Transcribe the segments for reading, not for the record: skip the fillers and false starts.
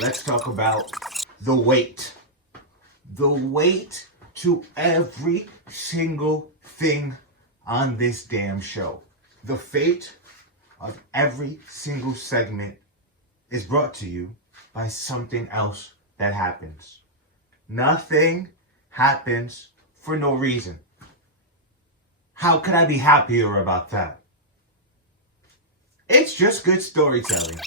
let's talk about the weight. The weight to every single thing on this damn show. The fate of every single segment is brought to you by something else that happens. Nothing happens for no reason. How could I be happier about that? It's just good storytelling.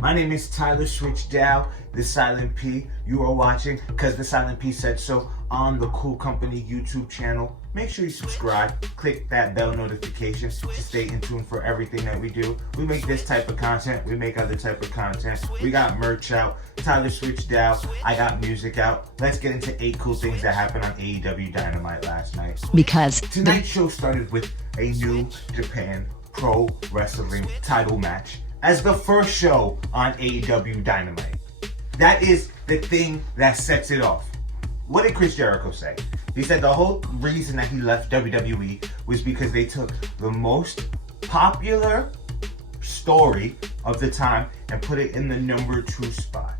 My name is PSwitch Dow, the Silent P. You are watching Cause the Silent P Said So on the Cool Company YouTube channel. Make sure you subscribe, click that bell notification to stay in tune for everything that we do. We make this type of content, we make other type of content. We got merch out, PSwitch Dow, I got music out. Let's get into 8 cool things that happened on AEW Dynamite last night. Because tonight's show started with a New Japan Pro Wrestling title match as the first show on AEW Dynamite. That is the thing that sets it off. What did Chris Jericho say? He said the whole reason that he left WWE was because they took the most popular story of the time and put it in the number 2 spot.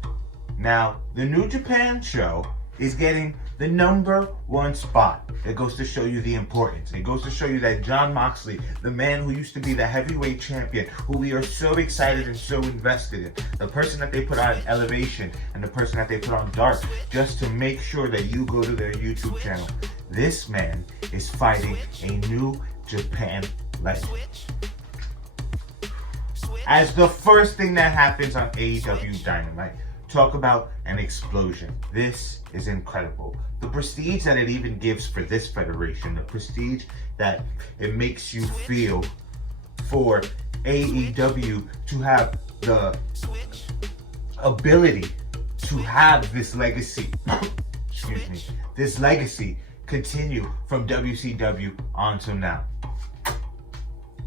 Now, the New Japan show is getting the number 1 spot. It goes to show you the importance. It goes to show you that Jon Moxley, the man who used to be the heavyweight champion, who we are so excited and so invested in, the person that they put on Elevation and the person that they put on Dark, just to make sure that you go to their YouTube channel. This man is fighting a New Japan legend. As the first thing that happens on AEW Dynamite, talk about an explosion. This is incredible. The prestige that it even gives for this federation, the prestige that it makes you feel for AEW to have the ability to have this legacy, excuse me, this legacy continue from WCW on to now.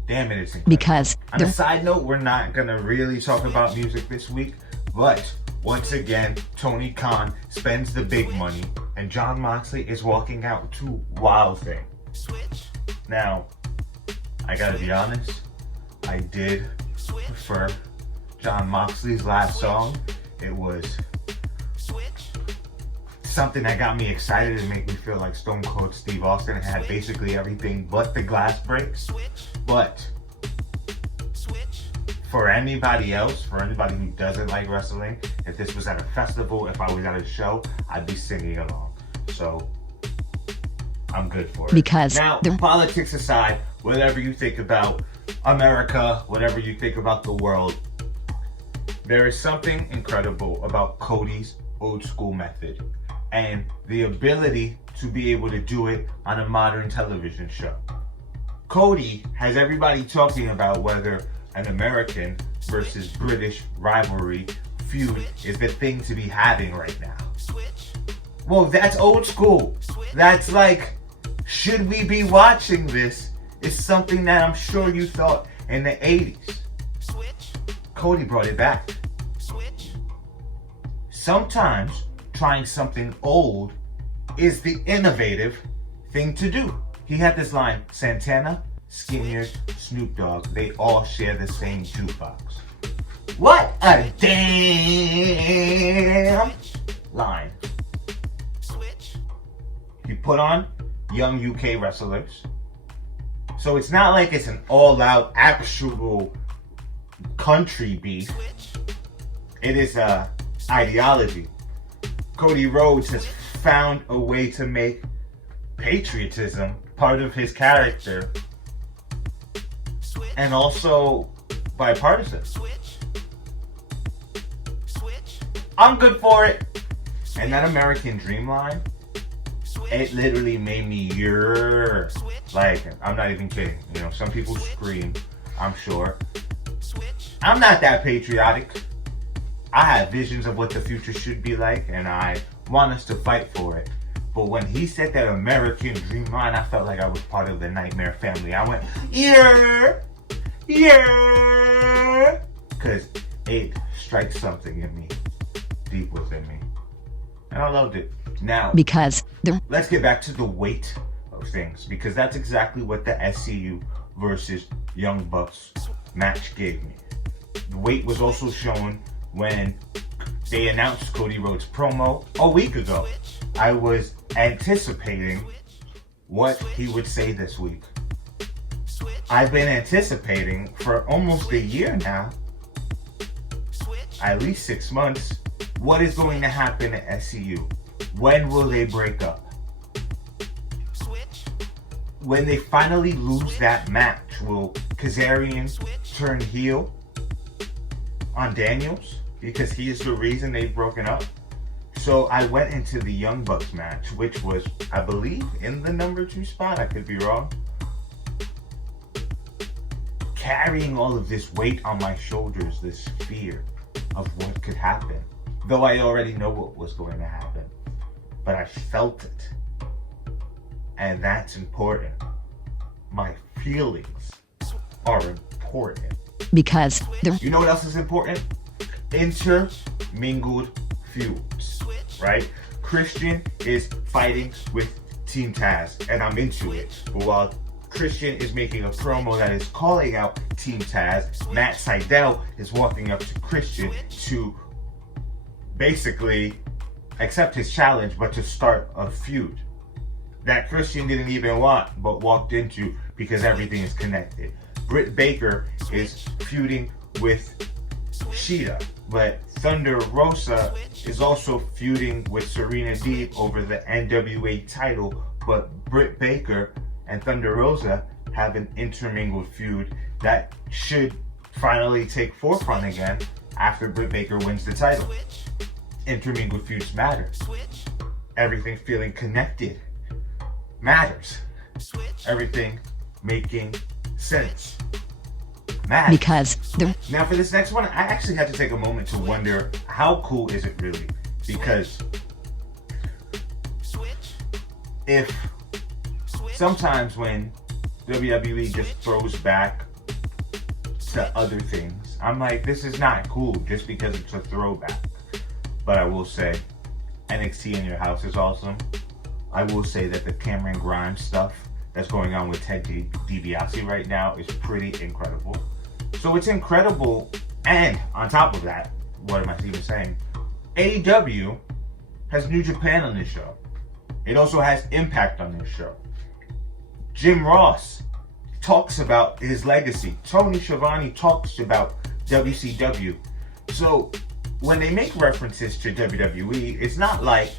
Damn it, it's incredible. Because on a side note, we're not gonna really talk about music this week, but once again, Tony Khan spends the big money and Jon Moxley is walking out to Wild Thing. Now, I gotta be honest, I did prefer Jon Moxley's last song. It was something that got me excited and made me feel like Stone Cold Steve Austin. It had basically everything but the glass breaks. But for anybody else, for anybody who doesn't like wrestling, if this was at a festival, if I was at a show, I'd be singing along. So, I'm good for it. Because now, politics aside, whatever you think about America, whatever you think about the world, there is something incredible about Cody's old school method and the ability to be able to do it on a modern television show. Cody has everybody talking about whether an American versus British rivalry feud is the thing to be having right now. Well, that's old school. That's like, should we be watching this? It's something that I'm sure you thought in the 80s. Cody brought it back. Sometimes trying something old is the innovative thing to do. He had this line, Santana, Skinner, Snoop Dogg, they all share the same jukebox. What a damn line. He put on young UK wrestlers. So it's not like it's an all-out actual country beef. It is a ideology. Cody Rhodes has found a way to make patriotism part of his character and also bipartisan. I'm good for it. And that American Dream line, it literally made me yerrr. Like, I'm not even kidding. You know, some people scream, I'm sure. I'm not that patriotic. I have visions of what the future should be like, and I want us to fight for it. But when he said that American Dream line, I felt like I was part of the Nightmare family. I went, yeah, yeah, because it strikes something in me, deep within me. And I loved it. Now, because let's get back to the weight of things, because that's exactly what the SCU versus Young Bucks match gave me. The weight was also shown when they announced Cody Rhodes promo a week ago. I was anticipating what he would say this week. I've been anticipating for almost a year now, at least 6 months, what is going to happen at SCU. When will they break up? When they finally lose that match, will Kazarian turn heel on Daniels? Because he is the reason they've broken up. So I went into the Young Bucks match, which was, I believe, in the number 2 spot. I could be wrong. Carrying all of this weight on my shoulders, this fear of what could happen. Though I already know what was going to happen. But I felt it. And that's important. My feelings are important. Because you know what else is important? Intermingled feuds, right? Christian is fighting with Team Taz, and I'm into it. But while Christian is making a promo that is calling out Team Taz, Matt Sydal is walking up to Christian to basically accept his challenge, but to start a feud that Christian didn't even want, but walked into because everything is connected. Britt Baker is feuding with Shida, but Thunder Rosa is also feuding with Serena Deeb over the NWA title, but Britt Baker and Thunder Rosa have an intermingled feud that should finally take forefront again after Britt Baker wins the title. Intermingled feuds matter. Everything feeling connected matters. Everything making sense matters. because Now for this next one, I actually had to take a moment to wonder, how cool is it really? Because if sometimes when WWE just throws back to other things, I'm like, this is not cool just because it's a throwback. But I will say, NXT in Your House is awesome. I will say that the Cameron Grimes stuff that's going on with Ted DiBiase right now is pretty incredible. So it's incredible, and on top of that, what am I even saying? AEW has New Japan on this show. It also has Impact on this show. Jim Ross talks about his legacy. Tony Schiavone talks about WCW. So when they make references to WWE, it's not like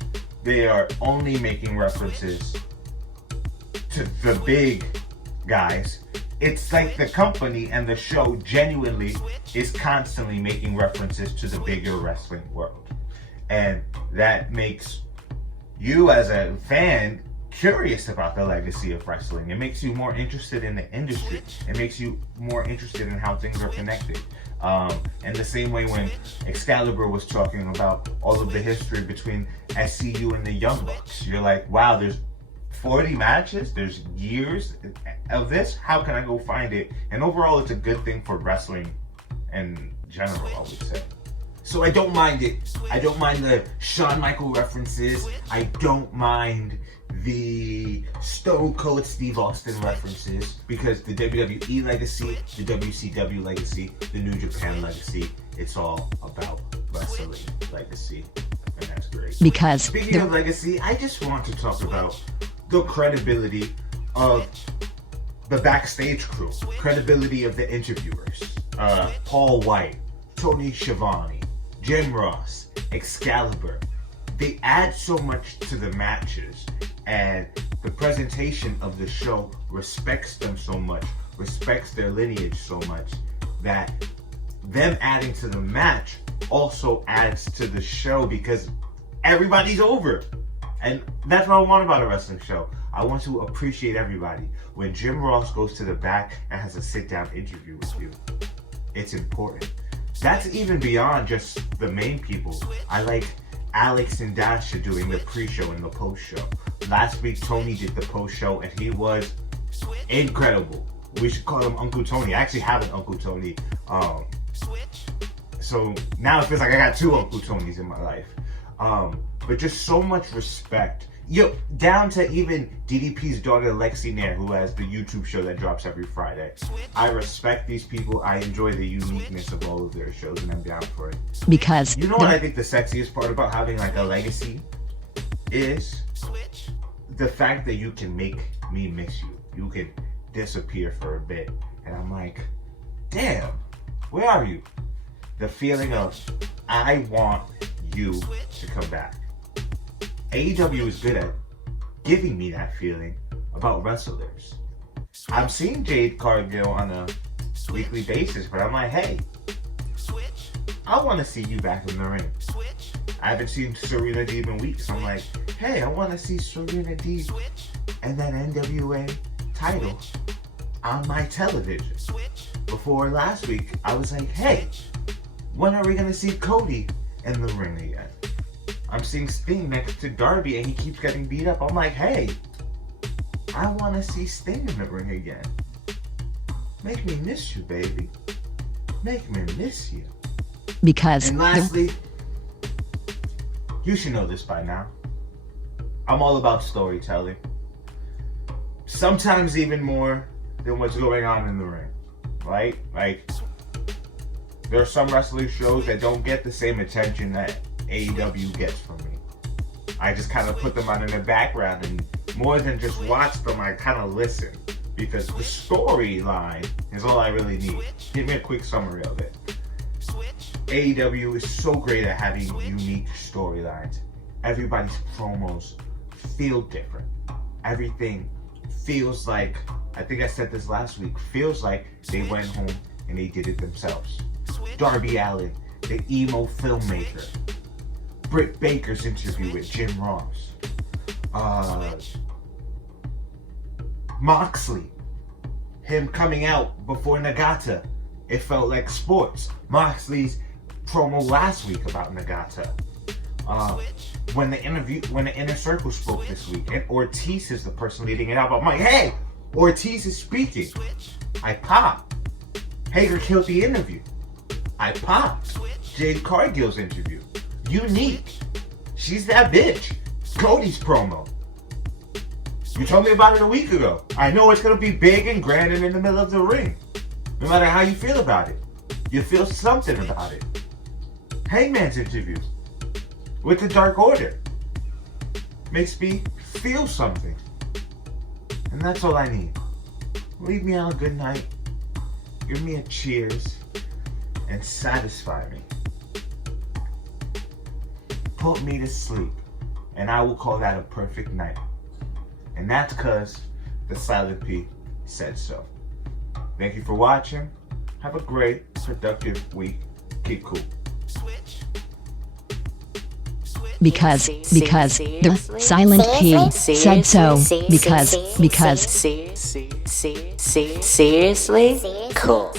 they are only making references to the big guys. It's like the company and the show genuinely is constantly making references to the bigger wrestling world. And that makes you as a fan curious about the legacy of wrestling. It makes you more interested in the industry. It makes you more interested in how things are connected. And the same way when Excalibur was talking about all of the history between SCU and the Young Bucks, you're like, wow, there's 40 matches, there's years of this, how can I go find it? And overall, it's a good thing for wrestling in general, I would say. So I don't mind it. I don't mind the Shawn Michael references. I don't mind the Stone Cold Steve Austin references, because the WWE legacy, the WCW legacy, the New Japan legacy, it's all about wrestling legacy, and that's great. Because speaking of legacy, I just want to talk about the credibility of the Backstage Crew, credibility of the interviewers, Paul White, Tony Schiavone, Jim Ross, Excalibur. They add so much to the matches, and the presentation of the show respects them so much, respects their lineage so much, that them adding to the match also adds to the show, because everybody's over. And that's what I want about a wrestling show. I want to appreciate everybody. When Jim Ross goes to the back and has a sit-down interview with you, it's important. That's even beyond just the main people. I like Alex and Dasha doing the pre-show and the post-show. Last week, Tony did the post-show, and he was incredible. We should call him Uncle Tony. I actually have an Uncle Tony. So now it feels like I got two Uncle Tonys in my life. But just so much respect. Yo, down to even DDP's daughter Lexi Nair, who has the YouTube show that drops every Friday. I respect these people. I enjoy the uniqueness of all of their shows, and I'm down for it. Because you know what I think the sexiest part about having like a legacy is the fact that you can make me miss you. You can disappear for a bit, and I'm like, damn, where are you? The feeling of I want you to come back. AEW is good at giving me that feeling about wrestlers. I'm seeing Jade Cargill on a weekly basis, but I'm like, hey, I want to see you back in the ring. I haven't seen Serena Deeb in weeks. I'm like, hey, I want to see Serena Deeb and that NWA title on my television. Before last week, I was like, hey, when are we going to see Cody in the ring again? I'm seeing Sting next to Darby and he keeps getting beat up. I'm like, hey, I want to see Sting in the ring again. Make me miss you, baby. Make me miss you. Because and lastly, you should know this by now. I'm all about storytelling. Sometimes even more than what's going on in the ring, right? Like, there are some wrestling shows that don't get the same attention that AEW gets from me. I just kind of put them on in the background, and more than just watch them, I kind of listen, because the storyline is all I really need. Give me a quick summary of it. AEW is so great at having unique storylines. Everybody's promos feel different. Everything feels like, I think I said this last week, feels like they went home and they did it themselves. Darby Allin, the emo filmmaker. Britt Baker's interview with Jim Ross. Moxley, him coming out before Nagata. It felt like sports. Moxley's promo last week about Nagata. When the Inner Circle spoke this week, and Ortiz is the person leading it up, I'm like, hey, Ortiz is speaking. I popped. Hager killed the interview. I popped. Jade Cargill's interview. Unique. She's that bitch. Cody's promo. You told me about it a week ago. I know it's gonna be big and grand and in the middle of the ring. No matter how you feel about it, you feel something about it. Hangman's interview with the Dark Order makes me feel something. And that's all I need. Leave me on a good night. Give me a cheers. And satisfy me. Put me to sleep. And I will call that a perfect night. And that's because the Silent P said so. Thank you for watching. Have a great, productive week. Keep cool. Because the Silent P said so. Because Seriously? Cool.